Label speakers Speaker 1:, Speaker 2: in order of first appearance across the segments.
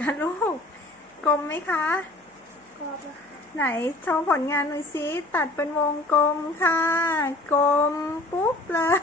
Speaker 1: คะลูก กลมไหมคะ
Speaker 2: กรอบนะคะ
Speaker 1: ไหนโชว์ผลงานหน่อยสิตัดเป็นวงกลมค่ะ กลมปุ๊บเลย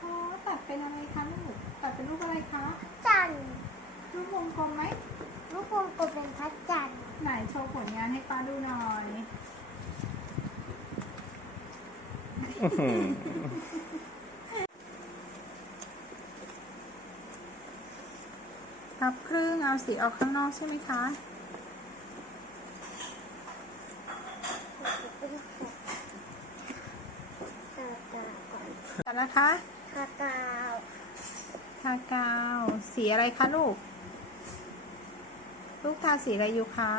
Speaker 1: โอ้โหตัดเป็นอะไรคะลูกตัดเป็นรูปอะไรคะ
Speaker 2: จันทร์
Speaker 1: รูปวงกลมไหม
Speaker 2: ลูกวงกลมเป็นพระจันทร์
Speaker 1: ไหนโชว์ผลงานให้ป้าดูหน่อย
Speaker 3: อื้อหือ
Speaker 1: พับครึ่งเอาสีออกข้างนอกใช่ไหมคะ
Speaker 2: ทากาวก่อน
Speaker 1: ตัดนะคะ
Speaker 2: ทากาว
Speaker 1: ทากาว สีอะไรคะลูก ลูกทาสีอะไรอยู่คะ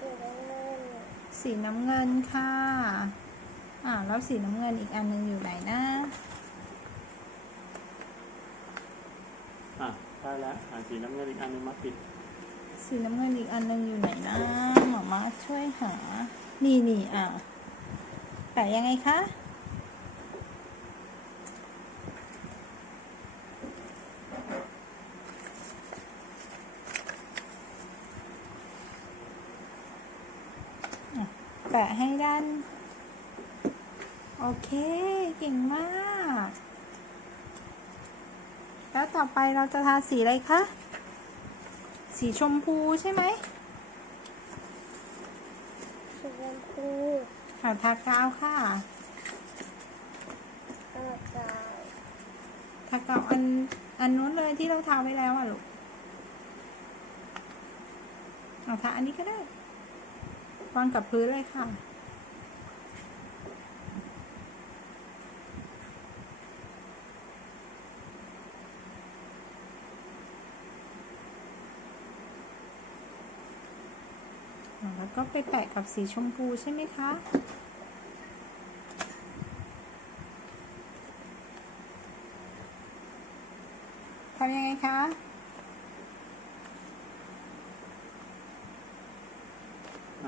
Speaker 2: สีน้ำเงิน
Speaker 1: สีน้ำเงินค่ะ อ่าแล้วสีน้ำเงินอีกอันหนึงอยู่ไหนนะ
Speaker 3: อะได้แล้วหาสีน้ำเงินอีกอันหนึงมาปิด
Speaker 1: สีน้ำเงินอีกอันหนึงอยู่ไหนนะหมอมาช่วยหา นี่นี่อะแปะยังไงคะะแปะให้ด้าน โอเค เก่งมาก แล้วต่อไปเราจะทาสีอะไรคะ สีชมพูใช่ไหม
Speaker 2: สีชมพู
Speaker 1: อ่าทากาวค่ะ
Speaker 2: ทากาว
Speaker 1: ทากาวอันอันนู้นเลยที่เราทาไว้แล้วอะลูกเอาทาอันนี้ก็ได้ วางกับพื้นเลยค่ะ แล้วก็ไปแปะกับสีชมพูใช่ไหมคะทำยังไงคะ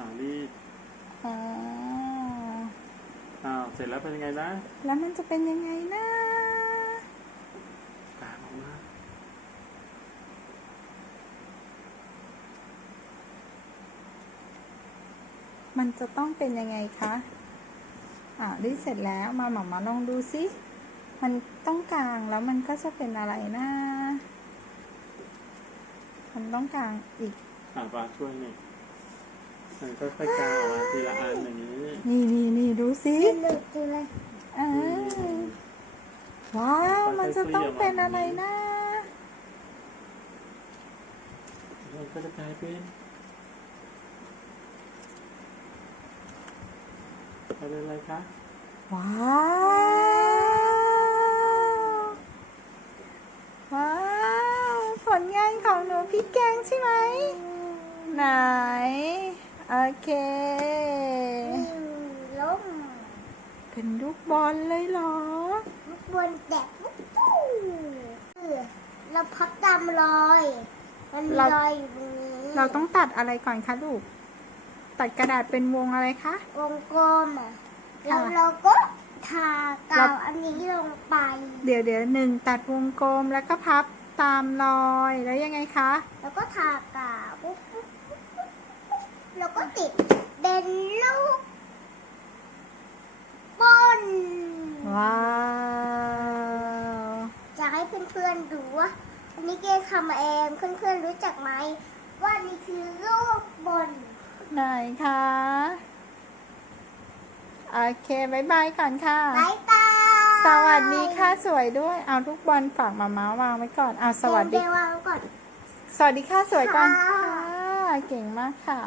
Speaker 3: อ่ารีด
Speaker 1: อ๋อ
Speaker 3: อ้าวเสร็จแล้วเป็นยังไงนะ
Speaker 1: แล้วมันจะเป็นยังไงนะ
Speaker 3: กางออกมา
Speaker 1: มันจะต้องเป็นยังไงคะอ่ารีดเสร็จแล้วมาหมอมาลองดูซิมันต้องกลางแล้วมันก็จะเป็นอะไรนะมันต้องกลางอีก
Speaker 3: อ่าปลาช่วยหน่อย มันก็ค่อยๆกางออกมาทีละอันอย่างนี้
Speaker 1: นี่นี่นี่ดูซิ
Speaker 2: สีเหลืองสีอะไร
Speaker 1: อ่าว้าว มันจะต้องเป็นอะไรนะ
Speaker 3: มันก็จะกลายเป็นกลายเป็นอะไรคะ
Speaker 1: ว้าว ว้าว ผลงานของหนูพี่แกงใช่ไหม ไหน โอเค
Speaker 2: อืมล้ม
Speaker 1: เป็นลูกบอลเลยเหรอ
Speaker 2: ลูกบอลแตกปุ๊บปุ๊บเออเราพับตามรอย มันมี
Speaker 1: เรา
Speaker 2: รอยอยู่ตรงนี้
Speaker 1: เราต้องตัดอะไรก่อนคะลูก ตัดกระดาษเป็นวงอะไรคะ
Speaker 2: วงกลมอะแล้ว
Speaker 1: ค่ะ
Speaker 2: เราก็ทากา
Speaker 1: เรา
Speaker 2: วอันนี้ลงไป
Speaker 1: เดี๋ยวเดี๋ยวหนึ่งตัดวงกลมแล้วก็พับตามรอยแล้วยังไงคะ
Speaker 2: แล้วก็ทากาวปุ๊บปุ๊บปุ๊บปุ๊บปุ๊บ แล้วก็ติดเป็นลูกบอล
Speaker 1: ว้าว
Speaker 2: จะให้เพื่อนๆดูว่าอันนี้เกทำเองเพื่อนๆรู้จักไหม ว่านี่คือลูกบอล
Speaker 1: ไหนคะโอเคบายบายก่อนค่ะ
Speaker 2: บายบาย
Speaker 1: สวัสดีค่ะสวยด้วย เอาลูกบอลฝากมาม้าวางไว้ก่อนเอาสวัสดี
Speaker 2: เยวางก่อน
Speaker 1: สวัสดีค่ะสวยก่อน
Speaker 2: ค่ะ
Speaker 1: ค่ะเก่งมากค่ะ